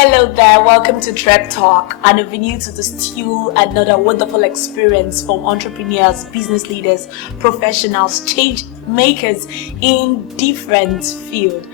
Hello there, welcome to Treptalk, an avenue to distill another wonderful experience from entrepreneurs, business leaders, professionals, change makers in different fields.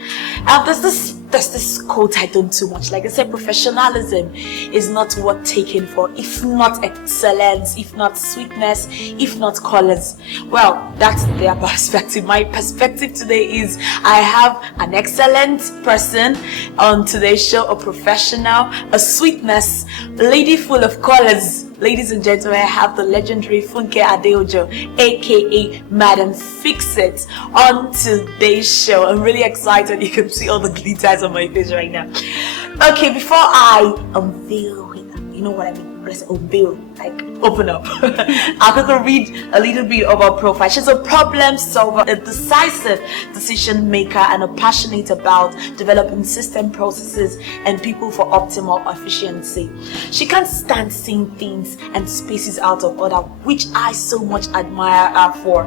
There's this quote I don't too much. Like I said, professionalism is not worth taking for, if not excellence, if not sweetness, if not colors. Well, that's their perspective. My perspective today is I have an excellent person on today's show, a professional, a sweetness, lady full of colors. Ladies and gentlemen, I have the legendary Funke Ade-Ojo, aka Madam Fix It, on today's show. I'm really excited. You can see all the glitters on my face right now. Okay, before I unveil, you know what I mean? Let's unveil, like open up. I'm going to read a little bit of her profile. She's a problem solver, a decisive decision maker, and a passionate about developing system processes and people for optimal efficiency. She can't stand seeing things and spaces out of order, which I so much admire her for.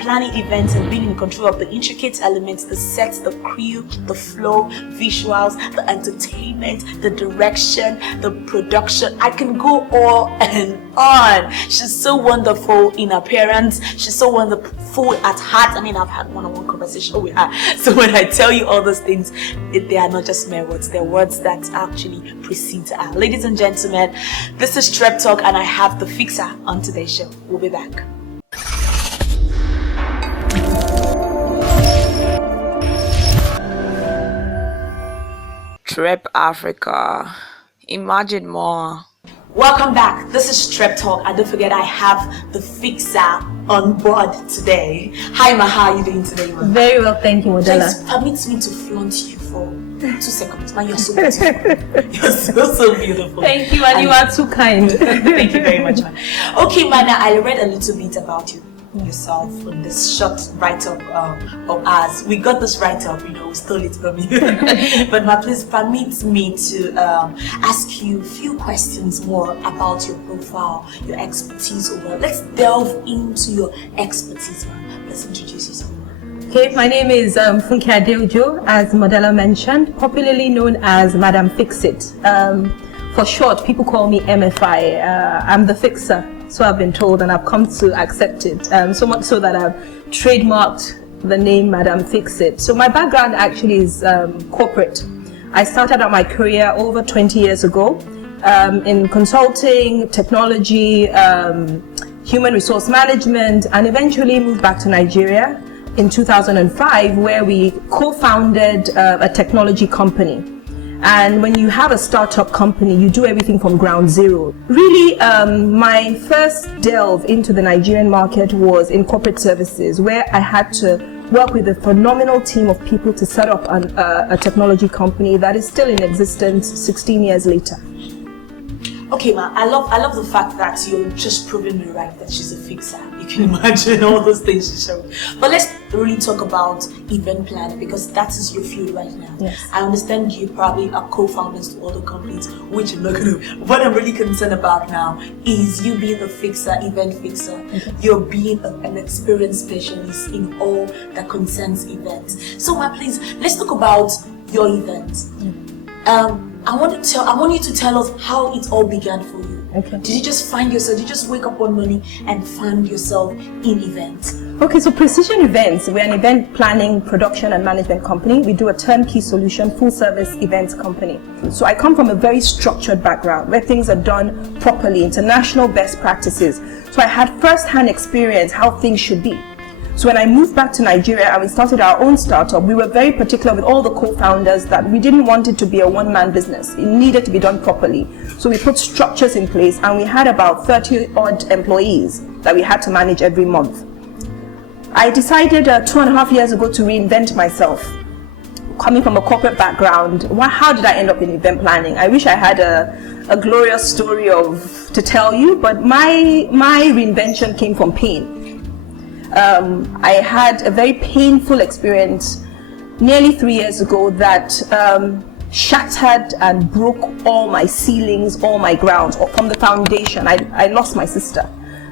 Planning events and being in control of the intricate elements, the sets, the crew, the flow, visuals, the entertainment, the direction, the production. I can go all and on. She's so wonderful in appearance. She's so wonderful at heart. I mean, I've had one-on-one conversation with her. So when I tell you all those things, they are not just mere words. They're words that actually precede her. Ladies and gentlemen, this is Treptalk, and I have the fixer on today's show. We'll be back. TrepAfrica. Imagine more. Welcome back. This is Treptalk, and don't forget I have the fixer on board today. Hi Ma, how are you doing today, Ma? Very well, thank you, Modella. Just permit me to flaunt you for 2 seconds. Ma, you're so beautiful. You're so beautiful. Thank you, and you are too kind. Thank you very much, Ma. Okay, Ma, now I read a little bit about you yourself in this short write-up of ours. We got this write-up, we stole it from you. But Ma, please permit me to ask you a few questions more about your profile, your expertise over. Let's delve into your expertise, Ma. Let's introduce yourself. Okay, my name is Funke Ade-Ojo, as Modella mentioned, popularly known as Madam Fix It. For short, people call me MFI. I'm the fixer. So I've been told, and I've come to accept it. So much so that I've trademarked the name Madam Fix It. So my background actually is corporate. I started out my career over 20 years ago in consulting, technology, human resource management, and eventually moved back to Nigeria in 2005, where we co-founded a technology company. And when you have a startup company, you do everything from ground zero. Really, my first delve into the Nigerian market was in corporate services, where I had to work with a phenomenal team of people to set up a technology company that is still in existence 16 years later. Okay, Ma, I love the fact that you're just proving me right that she's a fixer. You can imagine all those things she showed. But let's really talk about event planning, because that is your field right now. Yes. I understand you probably are co-founders to other companies, which I'm not going to. What I'm really concerned about now is you being a fixer, event fixer. Okay. You're being an experienced specialist in all that concerns events. So, Ma, please, let's talk about your event. I want you to tell us how it all began for you. Okay. Did you just find yourself? Did you just wake up one morning and find yourself in events? Okay, so Precision Events, we're an event planning, production and management company. We do a turnkey solution, full service events company. So I come from a very structured background where things are done properly, international best practices. So I had first-hand experience how things should be. So when I moved back to Nigeria and we started our own startup, we were very particular with all the co-founders that we didn't want it to be a one-man business. It needed to be done properly. So we put structures in place, and we had about 30 odd employees that we had to manage every month. I decided 2.5 years ago to reinvent myself. Coming from a corporate background, how did I end up in event planning? I wish I had a glorious story to tell you, but my reinvention came from pain. I had a very painful experience nearly 3 years ago that shattered and broke all my ceilings, all my grounds, from the foundation. I lost my sister,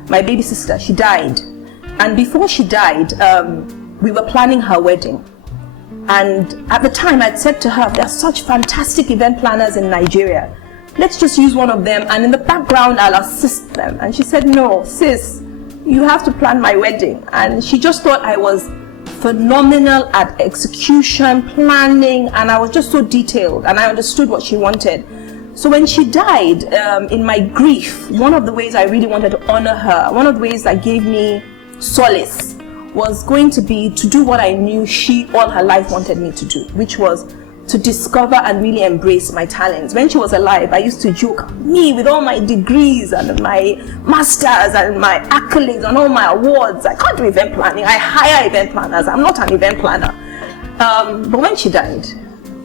my baby sister. She died. And before she died, we were planning her wedding. And at the time, I'd said to her, there are such fantastic event planners in Nigeria. Let's just use one of them, and in the background, I'll assist them. And she said, no, sis, you have to plan my wedding. And she just thought I was phenomenal at execution, planning, and I was just so detailed, and I understood what she wanted. So when she died, in my grief, one of the ways I really wanted to honor her, one of the ways that gave me solace, was going to be to do what I knew she all her life wanted me to do, which was to discover and really embrace my talents. When she was alive, I used to joke, me with all my degrees and my masters and my accolades and all my awards, I can't do event planning. I hire event planners. I'm not an event planner. But when she died,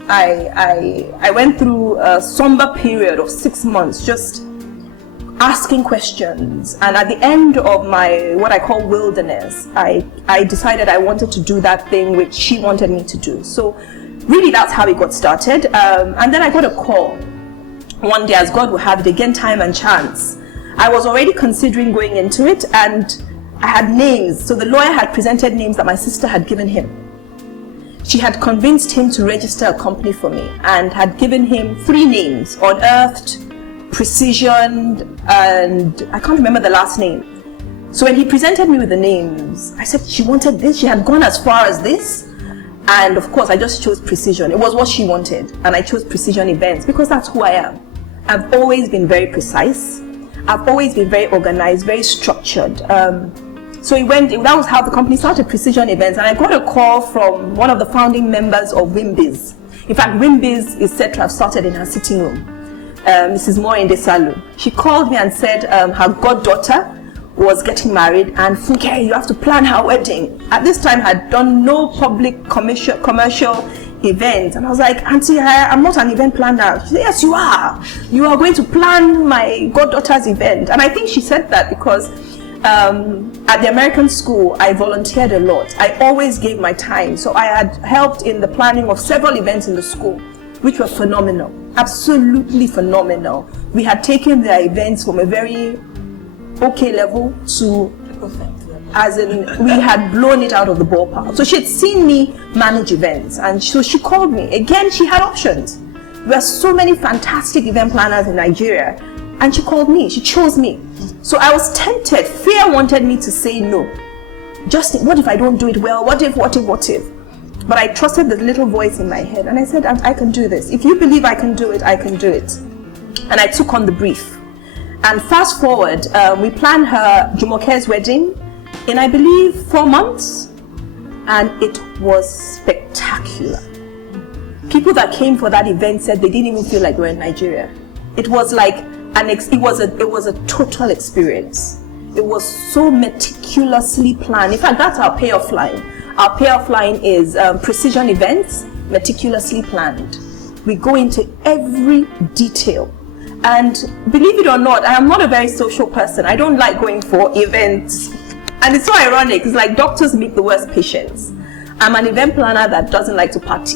I went through a somber period of 6 months, just asking questions. And at the end of my, what I call wilderness, I decided I wanted to do that thing which she wanted me to do. So really, that's how it got started. And then I got a call one day, as God will have it, again, time and chance. I was already considering going into it, and I had names. So the lawyer had presented names that my sister had given him. She had convinced him to register a company for me and had given him 3 names: Unearthed, Precision, and I can't remember the last name. So when he presented me with the names, I said she wanted this. She had gone as far as this. And of course, I just chose Precision. It was what she wanted. And I chose Precision Events because that's who I am. I've always been very precise. I've always been very organized, very structured. So that was how the company started, Precision Events. And I got a call from one of the founding members of Wimbiz. In fact, Wimbiz is said to have started in her sitting room, Mrs. Moinde Salu. She called me and said her goddaughter was getting married, and Funke, you have to plan her wedding. At this time, I had done no public commercial event, and I was like, Auntie, I'm not an event planner. She said, yes, you are. You are going to plan my goddaughter's event. And I think she said that because at the American school, I volunteered a lot. I always gave my time. So I had helped in the planning of several events in the school, which were phenomenal, absolutely phenomenal. We had taken their events from a very okay level to as in we had blown it out of the ballpark. So she had seen me manage events, and so she called me again. She had options. There are so many fantastic event planners in Nigeria, and she called me. She chose me. So I was tempted. Fear wanted me to say no. Just what if I don't do it well? What if? But I trusted the little voice in my head, and I said, I can do this. If you believe I can do it, I can do it. And I took on the brief. And fast forward, we planned her Jumoke's wedding in, I believe, 4 months, and it was spectacular. People that came for that event said they didn't even feel like they were in Nigeria. It was like it was a total experience. It was so meticulously planned. In fact, that's our payoff line. Our payoff line is precision events, meticulously planned. We go into every detail. And believe it or not, I am not a very social person. I don't like going for events. And it's so ironic. It's like doctors make the worst patients. I'm an event planner that doesn't like to party.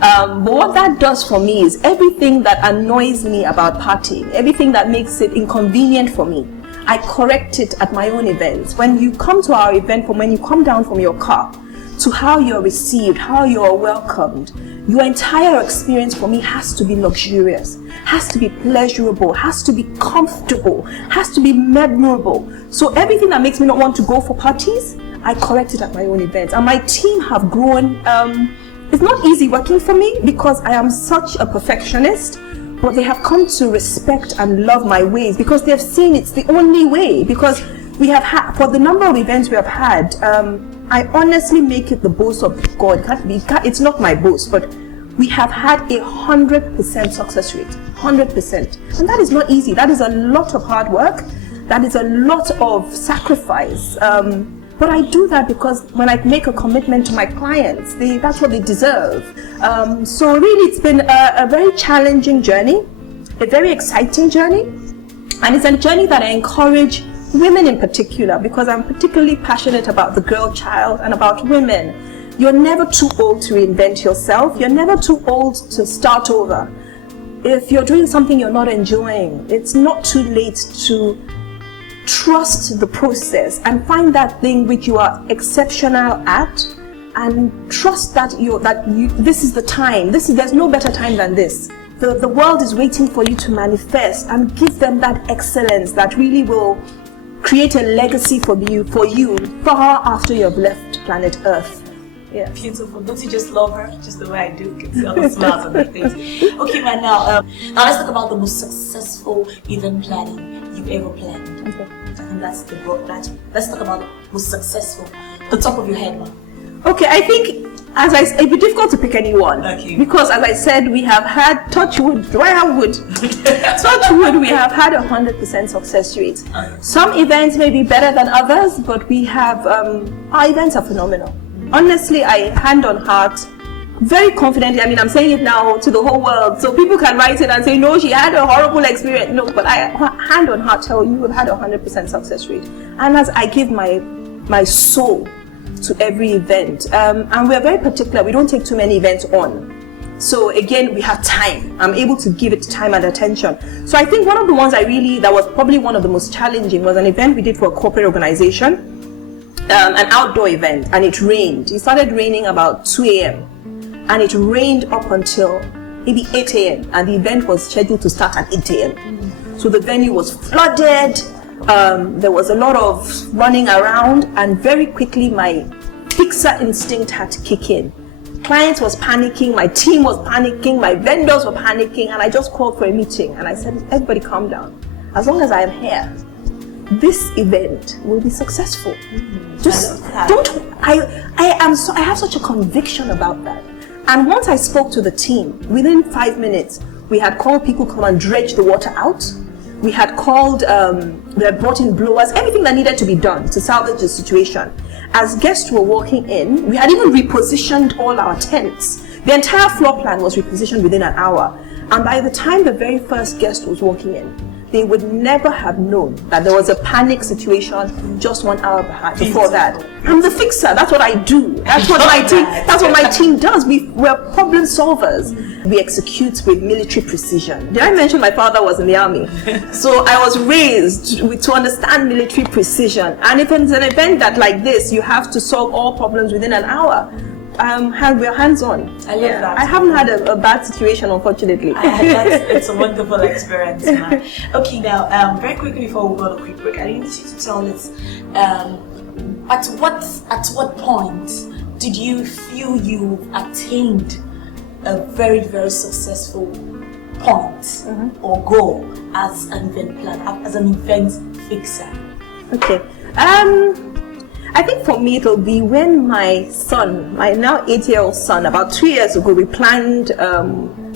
But what that does for me is everything that annoys me about partying, everything that makes it inconvenient for me, I correct it at my own events. When you come to our event, from when you come down from your car, to how you're received, how you're welcomed, your entire experience for me has to be luxurious, has to be pleasurable, has to be comfortable, has to be memorable. So everything that makes me not want to go for parties, I correct it at my own events. And my team have grown. It's not easy working for me because I am such a perfectionist, but they have come to respect and love my ways because they've seen it's the only way. Because we have had, for the number of events we have had, I honestly make it the boast of God. It's not my boast, but we have had 100% success rate, 100%. And that is not easy. That is a lot of hard work. That is a lot of sacrifice. But I do that because when I make a commitment to my clients, that's what they deserve. So really, it's been a very challenging journey, a very exciting journey. And it's a journey that I encourage women in particular, because I'm particularly passionate about the girl child and about women. You're never too old to reinvent yourself. You're never too old to start over. If you're doing something you're not enjoying, it's not too late to trust the process and find that thing which you are exceptional at and trust that this is the time. There's no better time than this. The world is waiting for you to manifest, and give them that excellence that really will create a legacy for you far after you have left planet Earth. Yeah. Beautiful. Don't you just love her? Just the way I do. You can see all the smiles on her face. Okay, man. Now let's talk about the most successful event planning you've ever planned. Okay. I think that's the broad. Let's talk about the most successful. The top of your head, man. Okay, I think it'd be difficult to pick anyone. Okay. Because as I said, we have had touch wood. Do I have wood? Touch wood. We have had 100% success rate. Okay. Some events may be better than others, but we have our events are phenomenal. Honestly, hand on heart, very confidently. I mean, I'm saying it now to the whole world, so people can write it and say, no, she had a horrible experience. No, but I hand on heart tell you, we've had 100% success rate. And as I give my soul to every event, and we're very particular. We don't take too many events on. So again, we have time. I'm able to give it time and attention. So I think one of the ones that was probably one of the most challenging was an event we did for a corporate organization. An outdoor event, and it rained. It started raining about 2 a.m. and it rained up until maybe 8 a.m. and the event was scheduled to start at 8 a.m. So the venue was flooded. There was a lot of running around, and very quickly my fixer instinct had to kick in. Clients was panicking, my team was panicking, my vendors were panicking, and I just called for a meeting and I said, everybody calm down. As long as I am here, this event will be successful. Just I have such a conviction about that. And once I spoke to the team, within 5 minutes, we had called people come and dredge the water out. We had called, we had brought in blowers, everything that needed to be done to salvage the situation. As guests were walking in, we had even repositioned all our tents. The entire floor plan was repositioned within an hour. And by the time the very first guest was walking in, they would never have known that there was a panic situation just 1 hour before that. I'm the fixer. That's what I do. That's what my team does. We're problem solvers. We execute with military precision. Did I mention my father was in the army? So I was raised to understand military precision. And if it's an event that like this, you have to solve all problems within an hour. We're hands-on. I love that. I haven't had a bad situation, unfortunately. It's a wonderful experience, man. Okay, now, very quickly before we go on a quick break, I need you to tell us, at what point did you feel you attained a very, very successful point or goal as an event planner, as an event fixer? Okay. I think for me it'll be when my son, my now 8-year-old son, about 2 years ago, we planned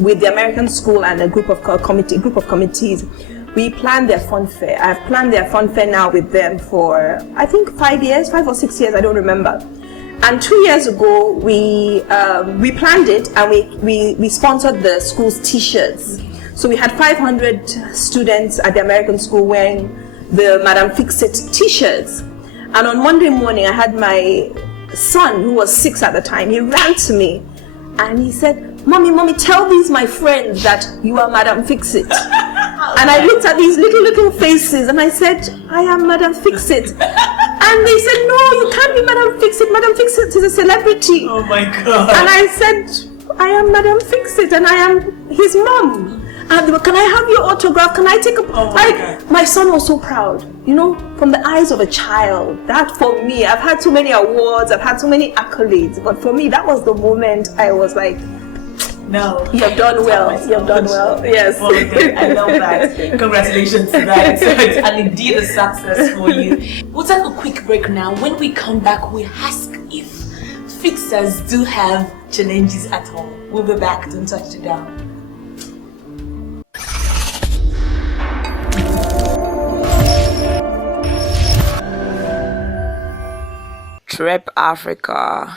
with the American school and a group of committees. We planned their fun fair. I've planned their fun fair now with them for I think 5 or 6 years. I don't remember. And 2 years ago we planned it, and we sponsored the school's T-shirts. So we had 500 students at the American school wearing the Madam Fix-It T-shirts. And on Monday morning, I had my son, who was 6 at the time, he ran to me and he said, Mommy, tell these my friends that you are Madam Fix-It. And I looked at these little faces and I said, I am Madam Fix-It. And they said, no, you can't be Madam Fix-It. Madam Fix-It is a celebrity. Oh my God. And I said, I am Madam Fix-It and I am his mom. And they were, can I have your autograph? Can I take a... My son was so proud, from the eyes of a child. That for me, I've had so many awards, I've had so many accolades, but for me, that was the moment I was like, no, you have done well. You have done well. Yes. I love that. Congratulations to that. And indeed a success for you. We'll take a quick break now. When we come back, we ask if fixers do have challenges at all. We'll be back. Don't touch it down. TrepAfrica.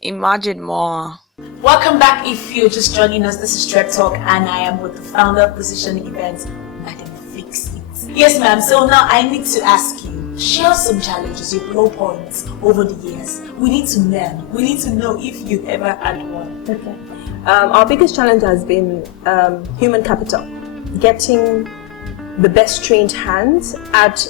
Imagine more. Welcome back. If you're just joining us, this is Treptalk, and I am with the founder of Positioning Events, Madam Fix-It. Yes, ma'am. So now I need to ask you, share some challenges, your low points over the years. We need to learn. We need to know if you ever had one. Okay. Our biggest challenge has been human capital, getting the best trained hands at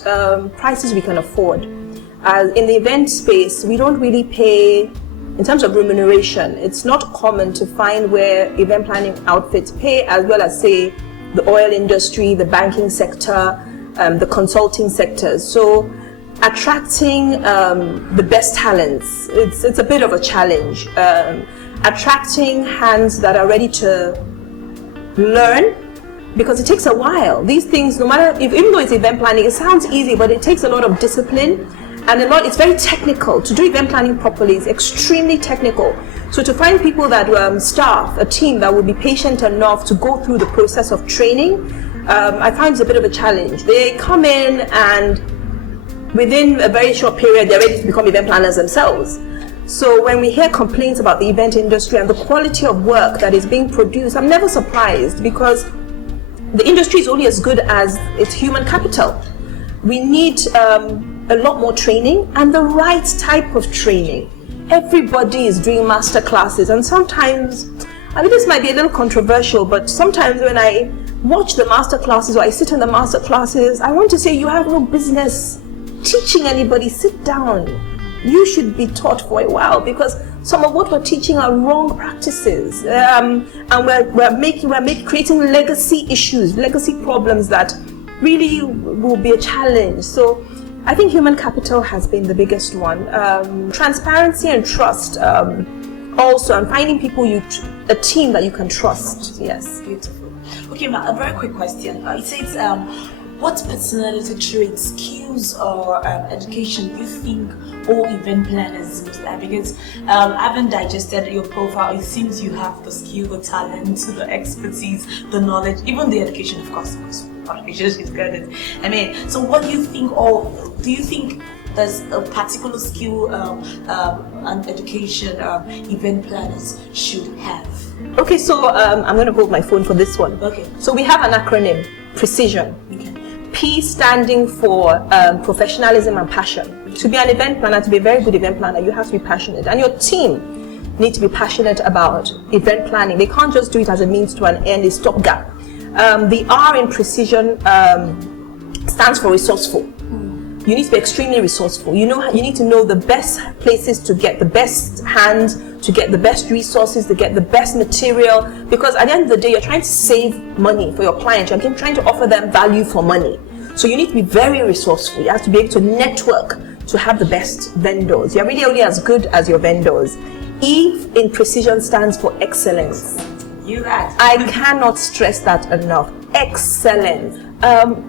prices we can afford. In the event space, we don't really pay in terms of remuneration, it's not common to find where event planning outfits pay as well as, say, the oil industry, the banking sector, the consulting sectors. So attracting the best talents, it's a bit of a challenge. Attracting hands that are ready to learn, because it takes a while. These things, no matter, even though it's event planning, it sounds easy, but it takes a lot of discipline and it's very technical. To do event planning properly is extremely technical. So to find people that staff, a team that will be patient enough to go through the process of training, I find it's a bit of a challenge. They come in and within a very short period, they're ready to become event planners themselves. So when we hear complaints about the event industry and the quality of work that is being produced, I'm never surprised, because the industry is only as good as its human capital. We need a lot more training and the right type of training. Everybody is doing master classes, and sometimes, I mean, this might be a little controversial, but sometimes when I watch the master classes or I sit in the master classes, I want to say, you have no business teaching anybody. Sit down. You should be taught for a while, because some of what we're teaching are wrong practices, and we're creating legacy issues, legacy problems that really will be a challenge. So I think human capital has been the biggest one. Transparency and trust, also, and finding people, a team that you can trust. Yes. Beautiful. Okay, a very quick question. It says, what personality traits, skills, or education do you think all event planners must have? Because having digested your profile, it seems you have the skill, the talent, the expertise, the knowledge, even the education, of course. Education is good. I mean, so what do you think? Or do you think there's a particular skill and education event planners should have? Okay, so I'm going to hold my phone for this one. Okay. So we have an acronym, Precision. Okay. P standing for professionalism and passion. To be an event planner, to be a very good event planner, you have to be passionate, and your team need to be passionate about event planning. They can't just do it as a means to an end, a stopgap. The R in Precision stands for resourceful. You need to be extremely resourceful. You need to know the best places to get the best hands, to get the best resources, to get the best material, because at the end of the day, you're trying to save money for your clients. You're trying to offer them value for money. So you need to be very resourceful. You have to be able to network to have the best vendors. You're really only as good as your vendors. E in Precision stands for excellence. I cannot stress that enough. Excellence.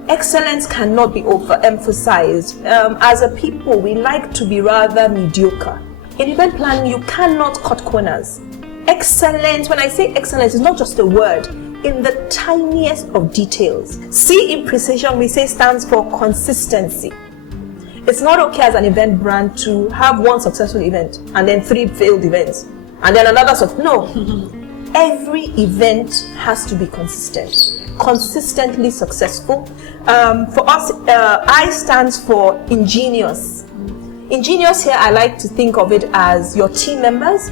Excellence cannot be overemphasized. As a people, we like to be rather mediocre. In event planning, you cannot cut corners. Excellence, when I say excellence, it's not just a word. In the tiniest of details. C in Precision, we say stands for consistency. It's not okay as an event brand to have one successful event and then 3 failed events and then another no. Every event has to be consistently successful. For us, I stands for ingenious. Ingenious here, I like to think of it as your team members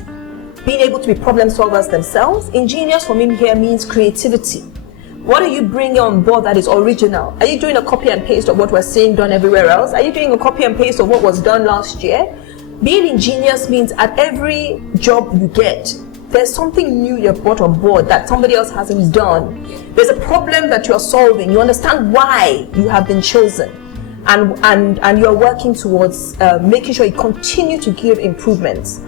being able to be problem solvers themselves. Ingenious for me here means creativity. What are you bringing on board that is original? Are you doing a copy and paste of what we're seeing done everywhere else? Are you doing a copy and paste of what was done last year? Being ingenious means at every job you get, there's something new you've brought on board that somebody else hasn't done. There's a problem that you're solving. You understand why you have been chosen, and you're working towards making sure you continue to give improvements.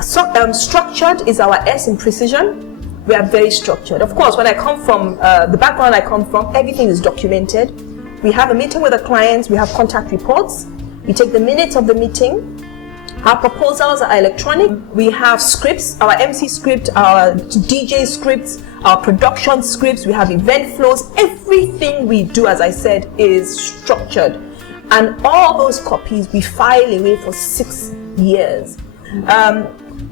Structured is our S in Precision. We are very structured. Of course, when I come from the background I come from, everything is documented. We have a meeting with the clients, we have contact reports, we take the minutes of the meeting. Our proposals are electronic. We have scripts, our MC script, our DJ scripts, our production scripts, we have event flows. Everything we do, as I said, is structured. And all those copies we file away for 6 years.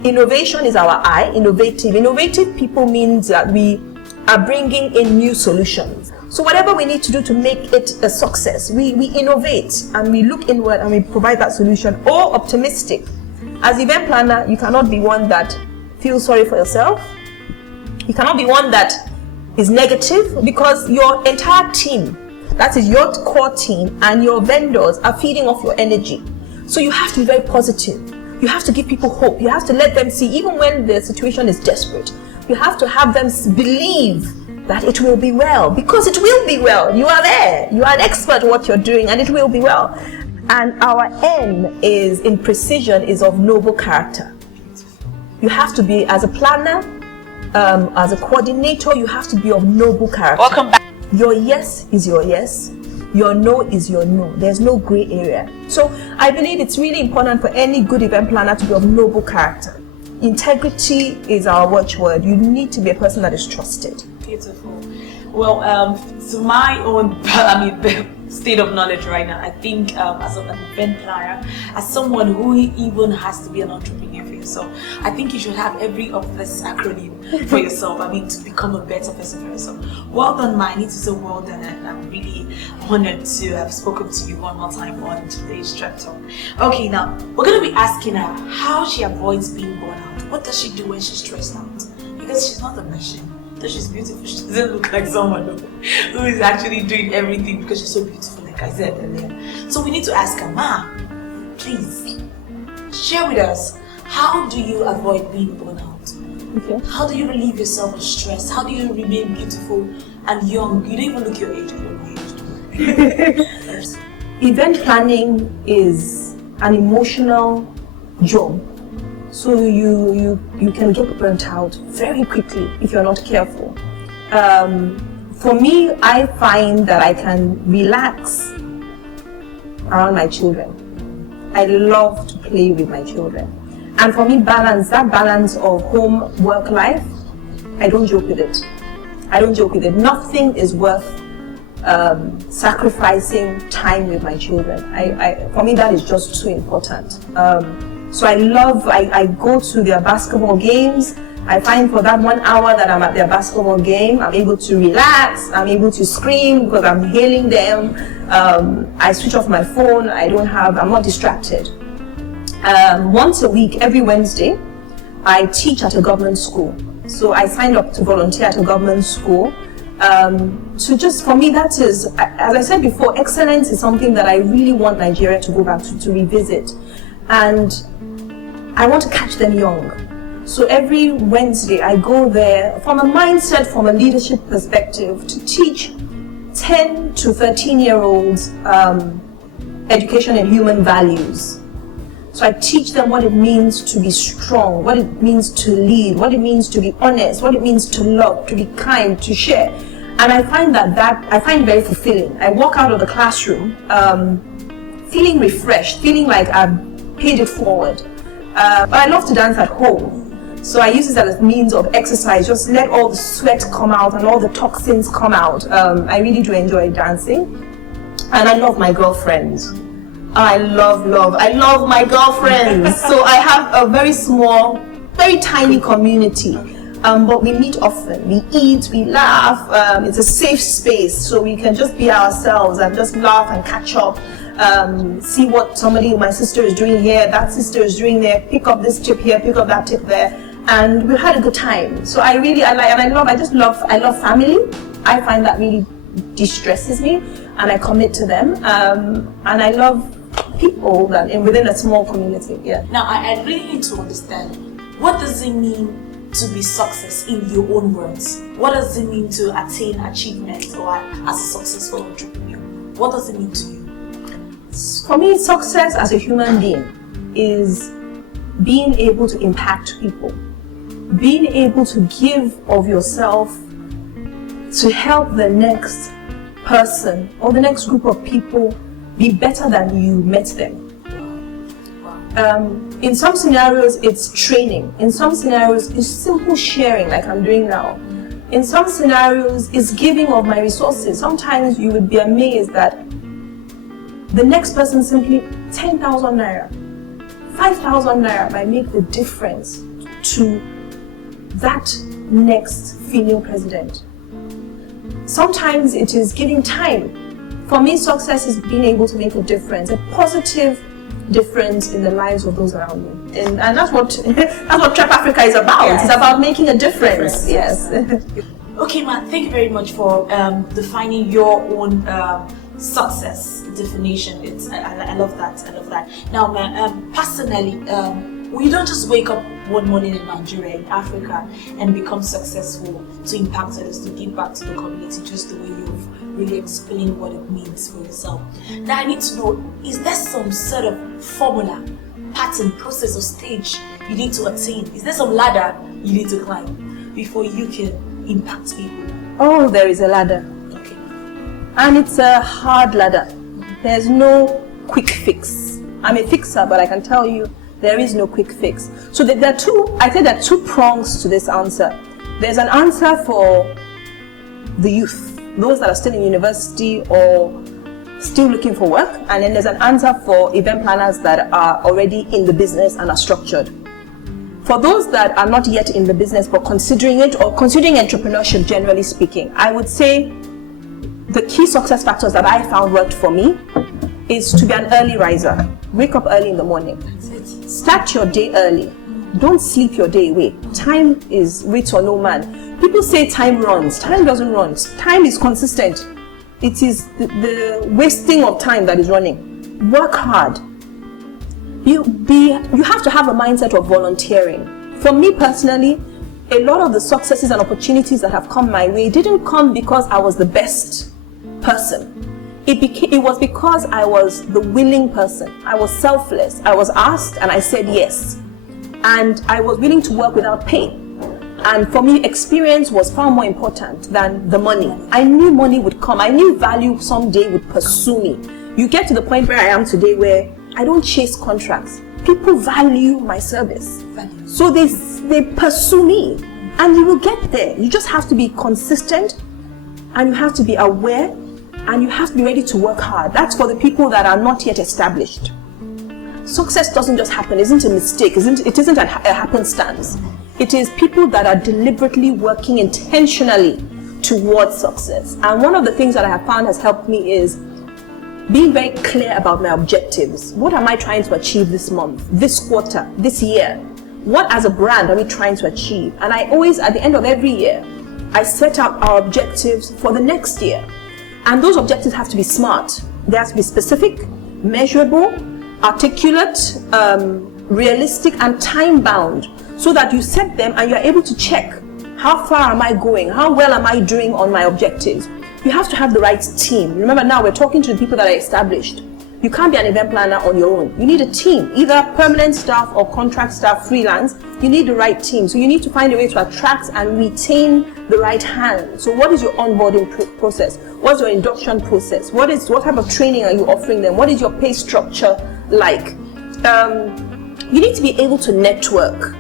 Innovation is our I, innovative. Innovative people means that we are bringing in new solutions. So whatever we need to do to make it a success, we innovate and we look inward and we provide that solution. Or optimistic. As event planner, you cannot be one that feels sorry for yourself. You cannot be one that is negative, because your entire team, that is your core team and your vendors, are feeding off your energy. So you have to be very positive. You have to give people hope. You have to let them see, even when the situation is desperate, you have to have them believe that it will be well, because it will be well. You are there. You are an expert at what you're doing, and it will be well. And our N is in precision, is of noble character. You have to be, as a planner, as a coordinator, you have to be of noble character. Welcome back. Your yes is your yes. Your no is your no. There's no gray area. So I believe it's really important for any good event planner to be of noble character. Integrity is our watchword. You need to be a person that is trusted. Beautiful. Well, to my own, state of knowledge right now, I think as an event planner, as someone who even has to be an entrepreneur for yourself, I think you should have every of this acronym for yourself. To become a better person for yourself. Well done, Ma. I need to say well done, and I'm really honored to have spoken to you one more time on today's Treptalk. Okay, now we're going to be asking her how she avoids being burnt out. What does she do when she's stressed out? Because she's not a machine. Though she's beautiful, she doesn't look like someone who is actually doing everything because she's so beautiful, like I said earlier. So we need to ask her, Ma, please share with us, how do you avoid being burnt out? Okay. How do you relieve yourself of stress? How do you remain beautiful and young? You don't even look your age. I don't know your age. Event planning is an emotional job. So you can get burnt out very quickly if you're not careful. For me, I find that I can relax around my children. I love to play with my children. And for me, that balance of home, work, life, I don't joke with it. I don't joke with it. Nothing is worth sacrificing time with my children. For me, that is just too important. So I go to their basketball games. I find for that 1 hour that I'm at their basketball game, I'm able to relax, I'm able to scream because I'm hailing them. I switch off my phone, I'm not distracted. Once a week, every Wednesday, I teach at a government school. So I signed up to volunteer at a government school. For me, that is, as I said before, excellence is something that I really want Nigeria to go back to revisit. And I want to catch them young. So every Wednesday I go there from a mindset, from a leadership perspective, to teach 10 to 13-year-olds education and human values. So I teach them what it means to be strong, what it means to lead, what it means to be honest, what it means to love, to be kind, to share. And I find that I find very fulfilling. I walk out of the classroom feeling refreshed, feeling like I've paid it forward. But I love to dance at home. So I use this as a means of exercise, just let all the sweat come out and all the toxins come out. I really do enjoy dancing. And I love my girlfriends. I love my girlfriends. So I have a very small, very tiny community. But we meet often, we eat, we laugh. It's a safe space, so we can just be ourselves and just laugh and catch up. See what my sister is doing here, that sister is doing there, pick up this tip here, pick up that tip there, and we've had a good time. So I love family. I find that really de-stresses me, and I commit to them. And I love people within a small community. Yeah. Now I really need to understand, what does it mean to be success in your own words? What does it mean to attain achievement or as a successful entrepreneur? What does it mean to you? For me, success as a human being is being able to impact people, being able to give of yourself to help the next person or the next group of people be better than you met them. In some scenarios, it's training. In some scenarios, it's simple sharing like I'm doing now. In some scenarios, it's giving of my resources. Sometimes you would be amazed that the next person simply 10,000 naira, 5,000 naira might make the difference to that next female president. Sometimes it is giving time. For me, success is being able to make a difference, a positive difference in the lives of those around me. And that's what TrepAfrica is about. Yes. It's about making a difference. Yes. Okay, Ma, thank you very much for defining your own success definition. I love that. I love that. Now, personally, we don't just wake up one morning in Nigeria, in Africa, and become successful to impact others, to give back to the community, just the way you've really explained what it means for yourself. Now, I need to know, is there some sort of formula, pattern, process, or stage you need to attain? Is there some ladder you need to climb before you can impact people? Oh, there is a ladder. Okay. And it's a hard ladder. There's no quick fix. I'm a fixer, but I can tell you there is no quick fix. So there are two prongs to this answer. There's an answer for the youth, those that are still in university or still looking for work, and then there's an answer for event planners that are already in the business and are structured. For those that are not yet in the business but considering it, or considering entrepreneurship generally speaking, I would say the key success factors that I found worked for me is to be an early riser. Wake up early in the morning. Start your day early. Don't sleep your day away. Time is waits for no man. People say time runs. Time doesn't run. Time is consistent. It is the wasting of time that is running. Work hard. You have to have a mindset of volunteering. For me personally, a lot of the successes and opportunities that have come my way didn't come because I was the best person. It was because I was the willing person. I was selfless. I was asked and I said yes. And I was willing to work without pay. And for me, experience was far more important than the money. I knew money would come. I knew value someday would pursue me. You get to the point where I am today where I don't chase contracts. People value my service. So they pursue me. And you will get there. You just have to be consistent, and you have to be aware, and you have to be ready to work hard. That's for the people that are not yet established. Success doesn't just happen. It isn't a mistake. It isn't a happenstance. It is people that are deliberately working intentionally towards success. And one of the things that I have found has helped me is being very clear about my objectives. What am I trying to achieve this month, this quarter, this year? What as a brand are we trying to achieve? And I always, at the end of every year, I set out our objectives for the next year. And those objectives have to be smart. They have to be specific, measurable, articulate, realistic, and time-bound, so that you set them and you're able to check how far am I going, how well am I doing on my objectives. You have to have the right team. Remember, now we're talking to the people that are established. You can't be an event planner on your own. You need a team, either permanent staff or contract staff, freelance. You need the right team. So you need to find a way to attract and retain the right hand. So what is your onboarding process? What's your induction process? What type of training are you offering them? What is your pay structure like? You need to be able to network.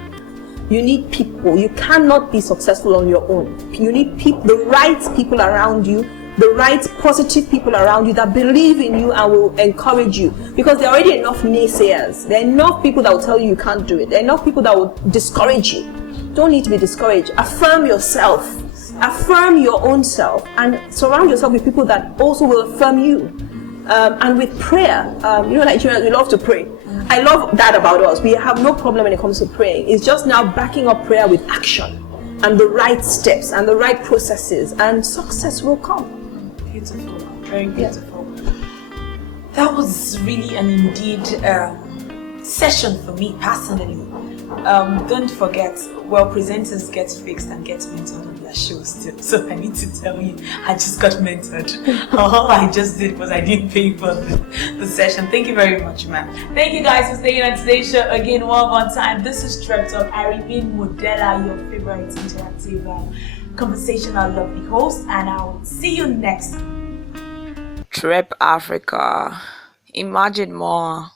You need people. You cannot be successful on your own. You need the right people around you, the right positive people around you that believe in you and will encourage you, because there are already enough naysayers. There are enough people that will tell you you can't do it. There are enough people that will discourage you. Don't need to be discouraged. Affirm yourself. Affirm your own self, and surround yourself with people that also will affirm you. And with prayer, Nigerians, we love to pray. I love that about us. We have no problem when it comes to praying. It's just now backing up prayer with action and the right steps and the right processes, and success will come. Beautiful, very beautiful. Yeah. That was really an indeed session for me personally. Don't forget, presenters get fixed and get mentored on their shows too. So I need to tell you, I just got mentored. All I just did was I didn't pay for the session. Thank you very much, ma'am. Thank you guys for staying on today's show again one more time. This is Treptalk. I remain Modella, your favorite interactive conversational lovely host, and I'll see you next time. TrepAfrica. Imagine more.